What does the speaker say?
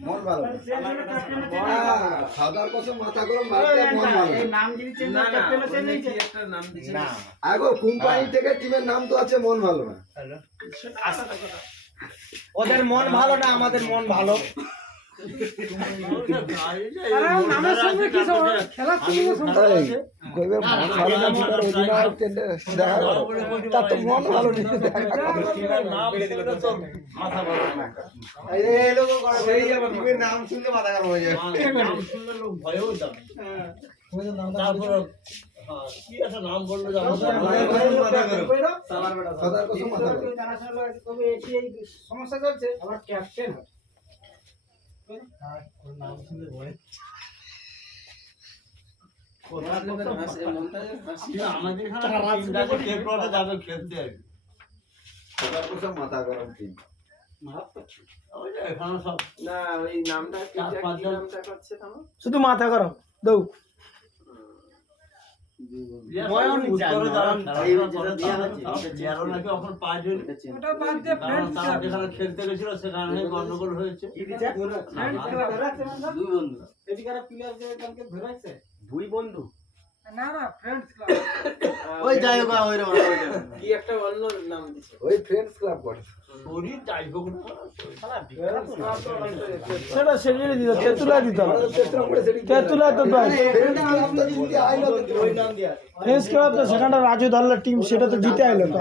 মন ভালো খাওয়ার কথা মাথা গরম মারতে মন ভালো নাম যদি চেঞ্জ না ক্যাপ্টেন চেঞ্জ হয়েছে একটা নাম দিছে না আগো কোম্পানি থেকে টিমের নাম তো আছে মন ভালো না ওদের মন ভালো না আমাদের মন ভালো আরে নামের সঙ্গে কি সব খেলা কি সম্পর্ক আছে কইবে মন ভালো না তোমার অধিনায়ক টেন্ডে দেখা করো তা তো মন ভালো নেই নাম বেড়ে দিল তো মাথা ভালো না এই লোক করে সেই আবার টিমের নাম শুনলে মাথা গরম হয়ে যায় নাম শুনলে লোক ভয়ও যাবে তারপর কি একটা নাম বললো যে মাথা খাওয়ার কথা মাথা গরম জানাশোনা কবে এটি এই সমস্যা চলছে আবার ক্যাপ্টেন নাম শুনলে ভয় আমাদের এখানে কে করে যাবে খেলতে আর খাওয়ার কথা মাথা গরম টিম ওই যে এখানে সব না ওই নামটা কি নামটা করছে তাহলে শুধু মাথা গরম দৌ ময়ন করে দাঁড়ান এই যেটা দেয়া হচ্ছে চেয়ারও নাকি এখন পাঁচ জন ওটা বাদ দিয়ে ফ্রেন্ডস তারা যেখানে খেলতে গেছিল সেখানে গন্ডগোল হয়েছে দুই বন্ধু এদিকার প্লেয়ারদের কালকে ধরাইছে দুই বন্ধু না না ফ্রেন্ডস ক্লাব ওই যাই হোক ওই রে কি একটা অন্য নাম দিছে ওই ফ্রেন্ডস ক্লাব করে শরীর যাই হোক না সেটা সেজে দিত তেতুলা দিত চেষ্টা করে সেটি তেতুলা তো ফ্রেন্ডস ক্লাব তো জিতে আইলো ওই নাম দিয়া ফ্রেন্ডস ক্লাব তো সেখানটা রাজু দলের টিম সেটা তো জিতে আইলো তো